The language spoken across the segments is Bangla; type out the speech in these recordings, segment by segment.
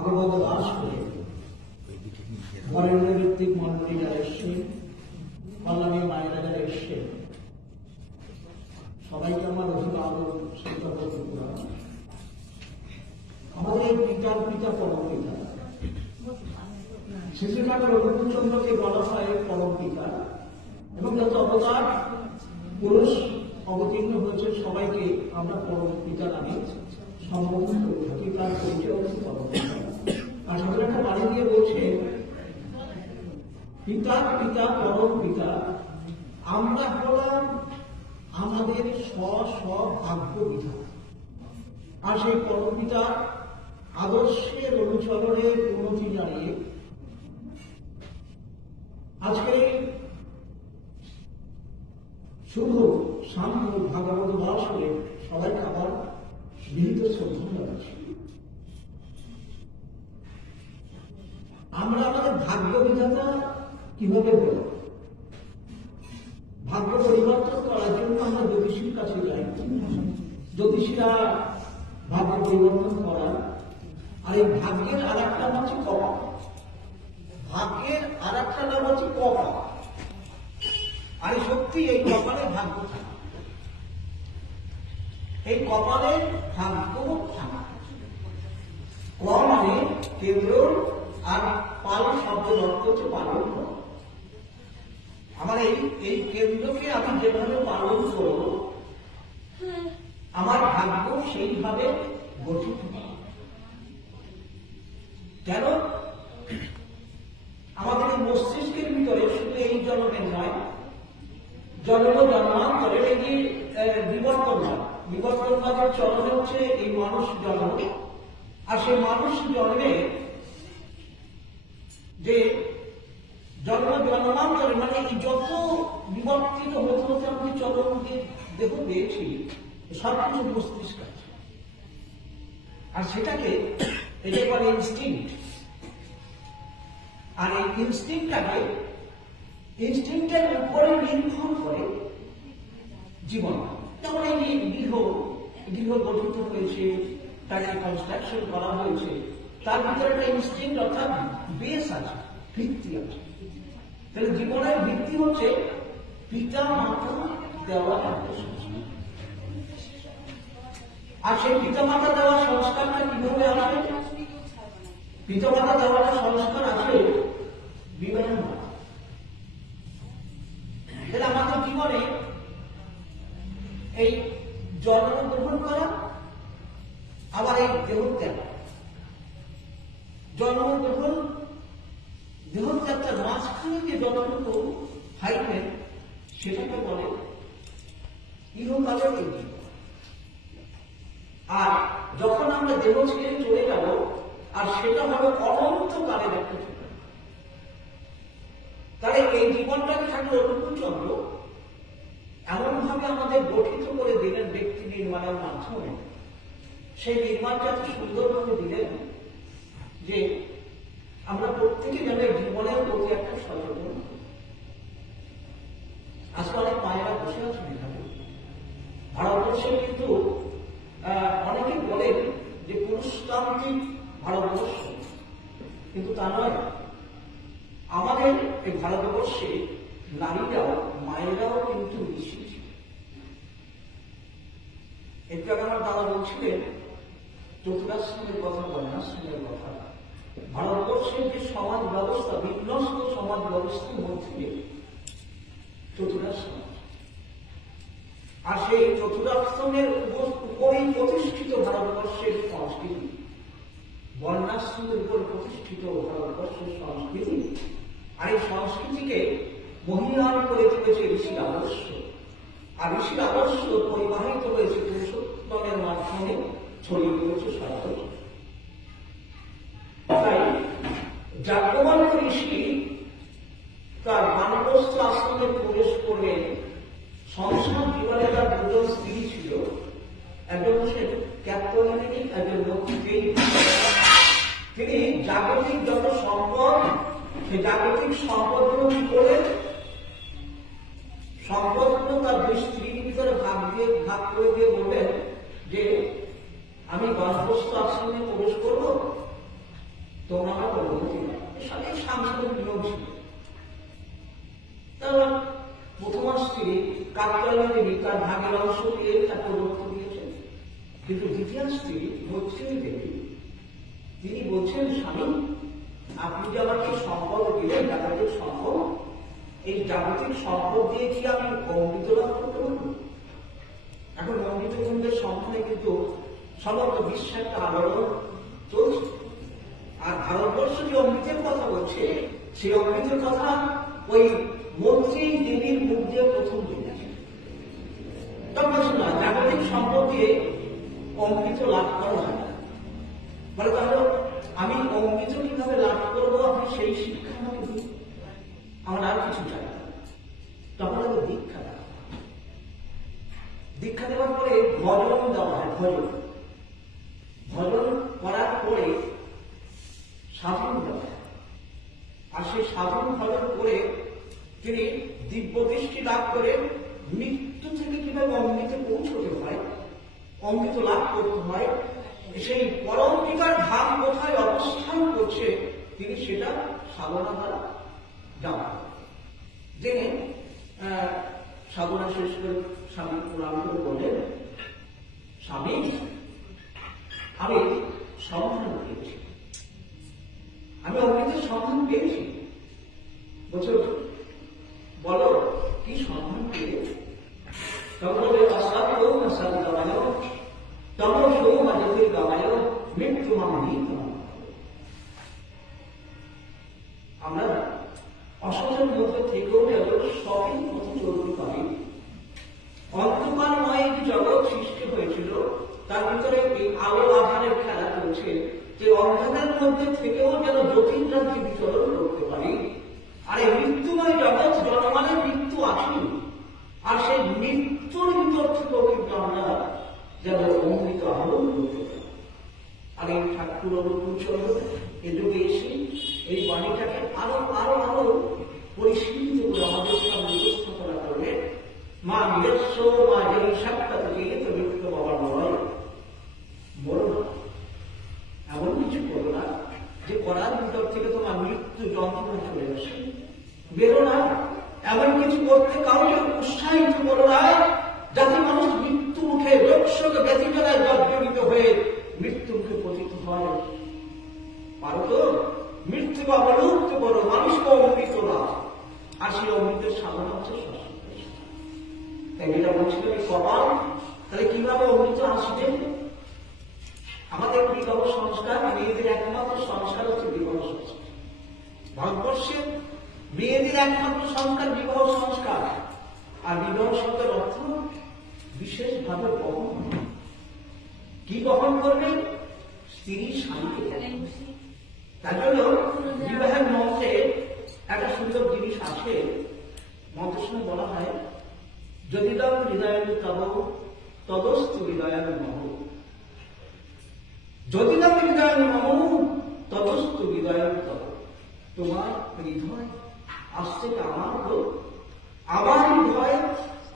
ভাগবত দাস করে বরেণ্য ভিত্তিক মন্ডলী যারা এসছেন, কল্যাণী মায়েরা যারা এসছেন, সবাইকে আমার অধিক আদর শ্রদ্ধা করতে পারা। আমাদের এই পিতার পিতা পরম পিতা শিশুকাল রঘুচন্দ্রকে বলা হয় পরম পিতা, এবং যত অবতার পুরুষ অবতীর্ণ হয়েছে সবাইকে আমরা পরম পিতা নামে সম্বোধন করে থাকি, তার পরিচয় হচ্ছে পরম পিতা। আর সাধারণ একটা বাড়ি দিয়ে বলছে পিতার পিতা পরম পিতা, আমরা হলাম আমাদের স্ব ভাগ্য বিধান। আর সেই পরম পিতার আদর্শের অনুচরণের উন্নতি জানিয়ে আজকে শুভ সাম্য ভাগবত দাস হলে সবাইকে আবার বিহিত শ্রদ্ধা জানাচ্ছি। আমরা আমাদের ভাগ্য বিধাতা কিভাবে বল, ভাগ্য পরিবর্তন করার জন্য আমরা জ্যোতিষীর কাছে যাই, জ্যোতিষীরা ভাগ্য পরিবর্তন করার। আর এই ভাগ্যের আর একটা নাম হচ্ছে কপাল, ভাগ্যের আর একটা নাম হচ্ছে কপাল। আর সত্যি এই কপালে ভাগ্য থাকা, এই কপালে ভাগ্য থাকা। ক মানে কেন্দ্র, আর পাল শব্দের অর্থ হচ্ছে পালন করা। আমার এই কেন্দ্রকে আমি যেভাবে পালন করব, আমার ভাগ্য সেইভাবে গঠিত হবে। কেন? আমাদের এই মস্তিষ্কের ভিতরে শুধু এই জন্মের নয়, জন্ম জন্মান্তরের এই যে বিবর্তনবাদের চলন হচ্ছে এই মানুষ জন্ম। আর সেই মানুষ জন্মে যে জন্মান্তরে মানে এই যত বিবর্তিত হতে হতে আমি চলন দেহ পেয়েছি, সবকিছু মস্তিষ্ক আছে। আর সেটাকে এটা বলে ইনস্টিংক্ট। আর এই ইনস্টিংক্টের উপরে নির্ভর করে জীবন। যেমন এই গৃহ গঠিত হয়েছে, তাকে কনস্ট্রাকশন করা হয়েছে, তার ভিতরে একটা ইনস্টিংক্ট অর্থাৎ বেস আছে, ভিত্তি আছে। তাহলে জীবনের ভিত্তি হচ্ছে পিতা মাতা দেওয়া সংস্কার। আর সেই পিতা মাতা দেওয়া সংস্কারটা কিভাবে আসে? পিতা মাতা দেওয়াটা সংস্কার আসে বিবাহ। তাহলে আমাদের জীবনে এই জন্মগ্রহণ করা, আবার এই দেহত্যাগ, জন্মগ্রহণ দেহত্যাগটার মাঝখানে যে যতটুকু থাকবেন সেটাকে বলে ইহকালের এই জীবন। আর যখন আমরা দেহ ছেড়ে চলে যাব, আর সেটা হবে অনন্তকালের একটা জীবন। তাহলে এই জীবনটাকে থাকলে অনুকূলচন্দ্র এমন ভাবে আমাদের গঠিত করে দিলেন ব্যক্তি নির্মাণের মাধ্যমে। সেই নির্মাণটা সুন্দরভাবে দিলেন যে আমরা প্রত্যেকে যেন এই জীবনের প্রতি একটা সচেতন। আজকে অনেক মায়েরা বসে আছেন এখানে। ভারতবর্ষে কিন্তু অনেকে বলেন যে পুরুষতান্ত্রিক ভারতবর্ষ, কিন্তু তা নয়। আমাদের এই ভারতবর্ষে নারীরাও, মায়েরাও কিন্তু ঋষি ছিল। একটু আগে আমার দাদা বলছিলেন চতুরাশ্রমের কথা, বর্ণাশ্রমের কথা। ভারতবর্ষের যে সমাজ ব্যবস্থা, বিন্যস্ত সমাজ ব্যবস্থার মধ্যে চতুরাশ্রম, আর সেই চতুরাশ্রমের উপরেই প্রতিষ্ঠিত ভারতবর্ষের সংস্কৃতি, বর্ণাশ্রমের উপর প্রতিষ্ঠিত ভারতবর্ষের সংস্কৃতি। আর এই সংস্কৃতিকে মহিলার করে তুলেছে ঋষির আদর্শ। আর ঋষির আদর্শ পরিবাহিত হয়েছে পুরুষোত্তমের মাধ্যমে, ছড়িয়ে পড়েছে সর্বত্র। তাই যাজ্ঞবল্ক্য ঋষি তার বানপ্রস্থ আশ্রমে প্রবেশ করলেন। সংসার জীবনে তার দুজন স্ত্রী ছিল, একজন হচ্ছেন ক্যাপ্টলিনী, একজন লক্ষ্মী। তিনি জাগতিক যত সম্পদ, সেই জাগতিক সম্পদগুলো কি করলেন? সম্পদগুলো তার দুই স্ত্রীর ভিতরে ভাগ করে দিয়ে বললেন যে আমি বানপ্রস্থ আশ্রমে প্রবেশ করব, তোমরা আমার পরবর্তী এই সাংসারিক নিয়ম ছিল। তার প্রথম স্ত্রী কাকতালীয় দেবী তার ভাগের অংশ দিয়ে তার পরবর্তী দিয়েছেন, কিন্তু দ্বিতীয় স্ত্রী মৈত্রী দেবী তিনি বলছেন, স্বামী আপনি যে আমাকে সম্পদ দিলেন, জাগতিক সম্পদ, এই জাগতিক সম্পদ দিয়ে কি আমি অমৃত লাভ করতে পারবো? এখন অমৃত কুণ্ডের সম্মানে কিন্তু সমগ্র বিশ্বে একটা আলোড়ন চলছে। আর ভারতবর্ষ যে অমৃতের কথা বলছে, সেই অমৃতের কথা ওই মৈত্রী দেবীর মুখ দিয়ে প্রথম জেনেছে। তখন না জাগতিক সম্পদ দিয়ে অমৃত লাভ করা হয় না। বলে তাহলে আমি অমৃত কিভাবে লাভ করবো, আপনি সেই শিক্ষা আমাকে দিন, আমার আর কিছু চাই না। তখন আমি দীক্ষা দেওয়া, দীক্ষা দেওয়ার পরে ভজন দেওয়া হয়। ভজন করার পরে সাধন দেওয়া হয়। আর সেই সাধন ভজন করে তিনি দিব্য দৃষ্টি লাভ করে মৃত্যু থেকে কিভাবে অমৃতে পৌঁছতে হয়, অমৃত লাভ করতে হয়, সেই পরম পিতার ধাম কোথায় অবস্থান করছে তিনি সেটা সাধনা দ্বারা জানেন। জেনে সাধনা শেষ করে স্বামী প্রণাম করে বলেন, স্বামী আমি সন্ধান পেয়েছি, আমি অমৃতের সন্ধান পেয়েছি। বলছো বলো কি সন্ধান পেয়ে? তখন বলে অসাধ্য অসাধ্য গামায় তমসো মাঝে গামায় মৃত্যু মামি। আমরা অসতের মধ্যে থেকেও সঠিক পথে চলতে পারি। অন্ধকারময় জগৎ সৃষ্টি হয়েছিল, তার ভিতরে এই আলো আধারের খেলা চলছে, যে অন্ধকারের মধ্যে থেকেও যেন জ্যোতির্রাজ্যে বিচরণ করতে পারি। আর এই মৃত্যুময় জগৎ জনমানের মৃত্যু আসেনি, আর সেই মৃত্যুর ভিতর থেকেও কিন্তু আমরা যেন অমৃত আহরণ করতে পারি। আর এই ঠাকুর অনুকূল এ যুগে এসে এই বাণীটাকে আরো আরো আরো পরিশীলিত করে আমাদের সামনে উপস্থাপনা করবে। মা নিজস্ব মা যেই সাক্ষাৎ দিয়ে তো মৃত্যু বাবার নয়, বলো না এমন কিছু করো না যে করার ভিতর থেকে তোমার মৃত্যু যন্ত্রণা চলে আসে, বেরো না। এমন কিছু করতে কাউকে উৎসাহিত করো না যাতে মানুষ মৃত্যু মুখে রোগশোক ব্যতিবেলায় জর্জরিত হয়ে মৃত্যু মুখে পতিত হয়। পারো তো মৃত্যু বা অমৃত করো, মানুষকে অমৃত না। আর সেই অমৃতের সাধনা হচ্ছে তাই যেটা বলছিলাম কপাল, তাহলে কিভাবে অমৃত আসবে? আমাদের বিবাহ সংস্কার, মেয়েদের একমাত্র সংস্কার হচ্ছে বিবাহ সংস্কার। ভারতবর্ষের মেয়েদের একমাত্র সংস্কার বিবাহ সংস্কার। আর বিবাহ শব্দের অর্থ বিশেষভাবে বহন। কি বহন করবে? স্ত্রী স্বামীকে। তার জন্য বিবাহের মঞ্চে একটা সুন্দর জিনিস আছে, মন্ত্রের সময় বলা হয়, যদি তব হৃদয় তব তদস্তু হৃদয় মহ, যদি তব হৃদয় মহ তদস্তু হৃদয় তব। তোমার হৃদয় আসছে আমার হোক, আমার হৃদয়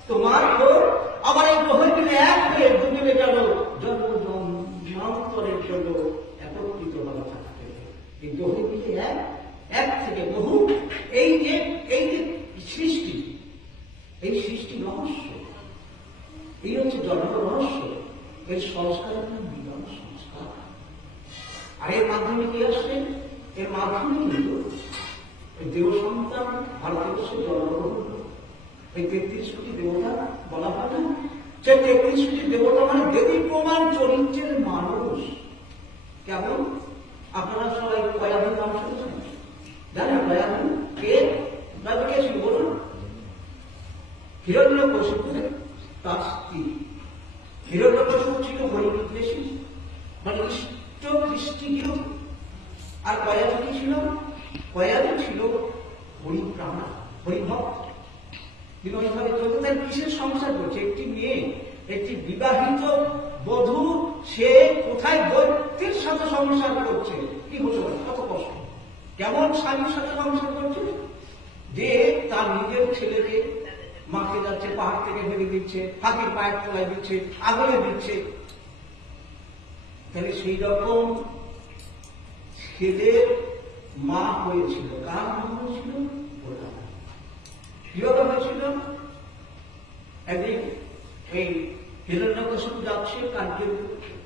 তোমার হোক, আবার এই গ্রহ মিলে এক হয়ে দুদিনে যেন জন্ম জন্মান্তরের জন্য একত্রিত হওয়া থাকতে। এই গ্রহ মিলে এক থেকে বহু, এই যে সৃষ্টি, এই সৃষ্টি রহস্য, এই হচ্ছে জন্ম রহস্য। এর সংস্কার বিবাহ সংস্কার। আর এর মাধ্যমে কি আসবে? এর মাধ্যমে কিন্তু দেব সন্তান ভারতবর্ষে জন্মগ্রহণ। এই 33 কোটি দেবতা বলা হয় না, সে 33 কোটি দেবতা মানে দেবী প্রমাণ চরিত্রের মানুষ। কেমন? আপনারা সবাই কয়াদিন নাম শুনেছেন, জানেন কয়াদিন কে? রাজা কে ছিল বলুন? হিরণ্যকশিপু তার স্ত্রী। হিরণ্যকশিপু ছিল হরিবিদ্বেষী, মানে ইষ্ট দৃষ্টিহীন। আর কয়াদি কি ছিল? কয়াদি ছিল হরিপ্রাণা, হরিভক্ত। কিন্তু ওইভাবে চলতে তার কিসের সংসার করছে? একটি মেয়ে, একটি বিবাহিত বধূ, সে কোথায় দৈত্যের সাথে সংসার করছে? কি হতে পারে? কত কষ্ট। কেমন স্বামীর সাথে সংসার করছে? যে তার নিজের ছেলেকে মাকে যাচ্ছে, পাহাড় থেকে ফেলে দিচ্ছে, হাতির পায়ের তলায় দিচ্ছে, আগুনে দিচ্ছে। তাহলে সেই রকম ছেলের মা হয়েছিল। কার মা হয়েছিল? কিভাবে হয়েছিল? একদিন এই হিরণ্যকশিপু যাচ্ছে কার্যের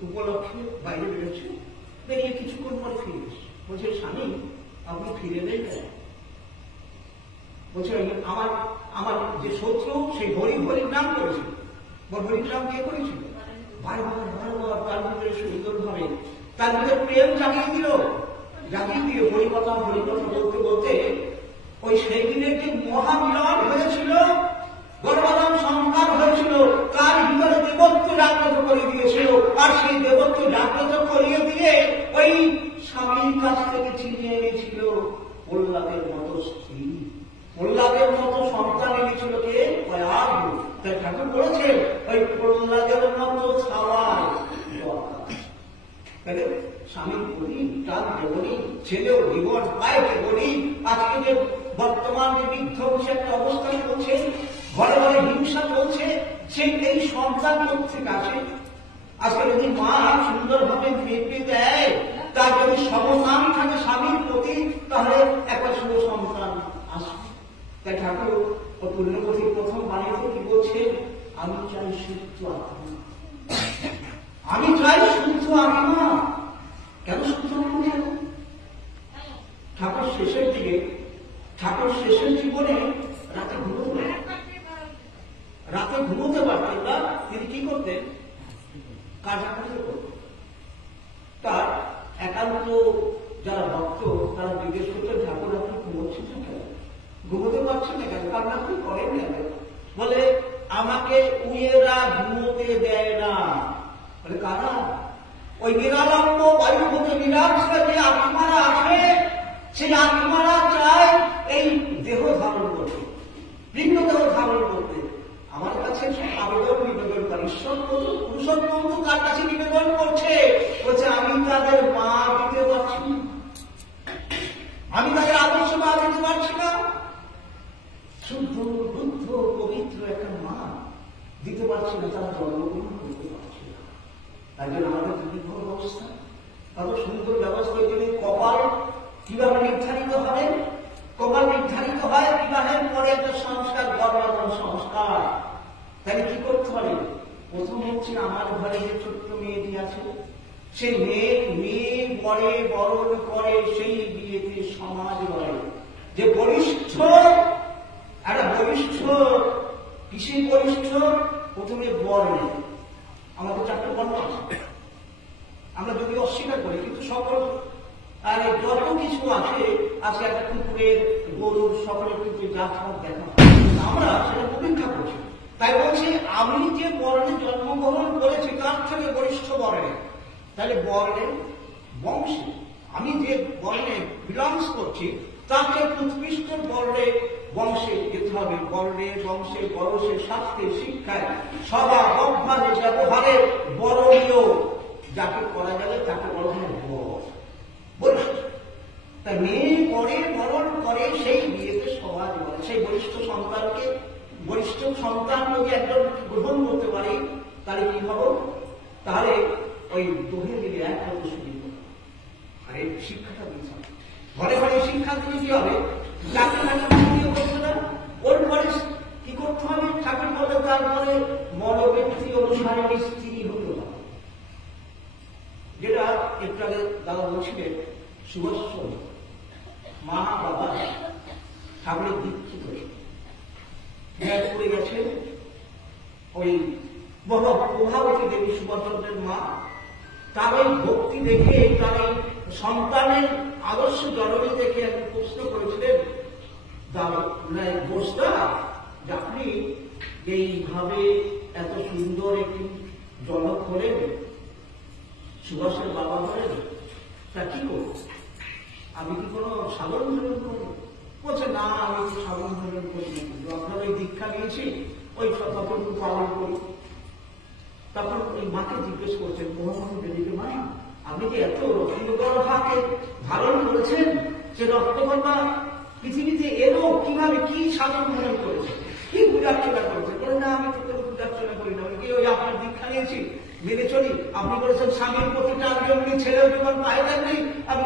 উপলক্ষে, বাইরে বেরোচ্ছে, বেরিয়ে কিছুক্ষণ পরে ফিরে এসে বলছে, স্বামী আপনি ফিরে এলেন কেন? বলছে, আমার আমার যে শত্রু সেই হরির নাম করেছিল। হরির নাম কে করেছিল? বারবার তার ভিতরে সুন্দরভাবে তার ভিতরে প্রেম জাগিয়ে দিয়ে হরিকথা বলতে বলতে ওই সেই দিনের যে মহামিলন হয়েছিল, গর্ভধাম সংস্কার হয়েছিল, তার ভিতরে দেবত্ব জাগ্রত করে দিয়েছিল। আর সেই দেবত্ব জাগ্রত করিয়ে দিয়ে ওই স্বামীর কাছ থেকে ছিনিয়ে এনেছিল প্রহ্লাদের মতো স্ত্রী, প্রহ্লাদের মতো সন্তান এনেছিল কে? প্রয়াগ। তাই ঠাকুর বলেছেন ওই প্রহ্লাদের মতো খাওয়ার স্বামীর বলি, তার বলি, ছেলেও জীবন পায় কে বলি। আজকে যে বর্তমান যে বিধ্বংসী একটা অবস্থা চলছে, ঘরে ঘরে হিংসা চলছে, সেই এই সন্তান থেকে আসে। আজকে যদি মা সুন্দরভাবে মেপে দেয়, তার যদি সমমান থাকে স্বামীর প্রতি, তাহলে একটা শুভ সন্তান আসবে। তাই ঠাকুর ও পুণ্যপতির প্রথম বাণীতে কি বলছে? আমি চাই শুদ্ধ আত্মা, আমি চাই শুদ্ধ আত্মা। কেন শুদ্ধ আত্মা? ঠাকুর শেষের দিকে, ঠাকুর শেষের জীবনে রাতে ঘুমোতে পারতেন না। তিনি কি করতেন? কাটাকাটি করতেন। তার একান্ত যারা ভক্ত তারা জিজ্ঞেস করতেন, ঠাকুর আপনি ঘুমোচ্ছেন না কেন? ঘুমোতে পারছেন না কেন? কান্নাকাটি করেন কেন? বলে, আমাকে উয়েরা ঘুমোতে দেয় না। বলে, কারা? ওই নিরালম্ব বায়ুভূত নিরাশ্রয় যে আত্মারা আছে, সেই আত্মারা চায় এই দেহ ধারণ করতে, ভিন্ন দেহ ধারণ করতে। আমার কাছে আবেদন নিবেদন করে, ঈশ্বর পুরুষোত্তম তার কাছে নিবেদন করছে, বলছে আমি তাদের মা দিতে পারছি না, আমি তাদের আদর্শ মা দিতে পারছি না। শুদ্ধ বুদ্ধ পবিত্র একটা মা দিতে পারছি না, তারা জন্মগ্রহণ করতে পারছি না। তাই জন্য আমাদের বিপদ অবস্থা, কত সুন্দর ব্যবস্থা। যদি কপাল কিভাবে নির্ধারিত হবে? কপাল নির্ধারিত হয় বিবাহের পরে একটা সংস্কার, গর্ভাধান সংস্কার। তাহলে কি করতে হবে? প্রথম হচ্ছে আমার ঘরে যে ছোট্ট মেয়েটি আছে, সেই মেয়ে পরে বরণ করে, সেই বিয়েতে সমাজ বলে যে বরিষ্ঠ, একটা বরিষ্ঠ, কিসের বরিষ্ঠ? প্রথমে বর্ণে। আমাদের 4টে বর্ণ আছে, আমরা যদি অস্বীকার করি, কিন্তু সকল আর যত কিছু আছে, আজকে একটা কুকুরের, গরুর, সকলের কিন্তু জাত দেখা হয়, আমরা সেটা উপেক্ষা করছি। তাই বলছি, আমি যে বর্ণে জন্মগ্রহণ করেছি তার থেকে বরিষ্ঠ বর্ণে, তাহলে বর্ণে বংশে, আমি যে বর্ণে বিলংস করছি তাকে উৎকৃষ্ট বর্ণে বংশে যেতে হবে। বর্ণে বংশে বরসে শাস্ত্রে শিক্ষায় সভা অভ্যাসে ব্যবহারে বরণীয় যাকে করা যাবে তাকে বলা হয় বরিষ্ঠ। তাই মেয়ে পরে বরণ করে, সেই বিয়েতে সমাজ বলে। সেই বরিষ্ঠ সন্তানকে, বরিষ্ঠ সন্তান যদি একজন গ্রহণ করতে পারে, তাহলে কি হবে? তাহলে ওই দোহে দিকে এক সুযোগ। আর এই শিক্ষাটা দিতে হবে, ঘরে ঘরে শিক্ষা দিলে কি হবে? যাকে করতে না, ওর পরে কি করতে হবে? ঠাকুর বলে তারপরে মনোবৃত্তি অনুসারে স্ত্রী হতে হবে। যেটা একটু আগে দাদা বলছিলেন, সুভাষ মা বাবা ঠাকুরের দীক্ষিত পড়ে গেছে। ওই প্রভাবতী দেবী সুভাষচন্দ্রের মা, তার ওই ভক্তি দেখে, তার ওই সন্তানের আদর্শ জননী দেখে একজন প্রশ্ন করেছিলেন, বস্তা যে আপনি এইভাবে এত সুন্দর একটি জনক করেন, সুভাষের বাবা বলেন, তা কি করব? আমি কি কোনো সাধারণ ভোজন করবো? বলছে, না, আমি সাধারণ ভোজন করি না, কিন্তু আপনার ওই দীক্ষা নিয়েছি, ওই তখন পালন করি। তখন ওই মাকে জিজ্ঞেস করছেন, মোহাম্মদ দেবীকে, মা আপনি কি এত রত্নগর্ভাকে ধারণ করেছেন, সে রত্নগর্ভা পৃথিবীতে এলো কিভাবে, কি সাধন ধারণ করেছে, কি পূজার্চনা করেছে? বলে, না, আমি তো কোনো পূজার্চনা করি না, কি ওই আপনার দীক্ষা নিয়েছি, মেনে চলি। আপনি বলেছেন স্বামীর প্রতি টান জন্যই ছেলের জীবন পায় দেননি, আমি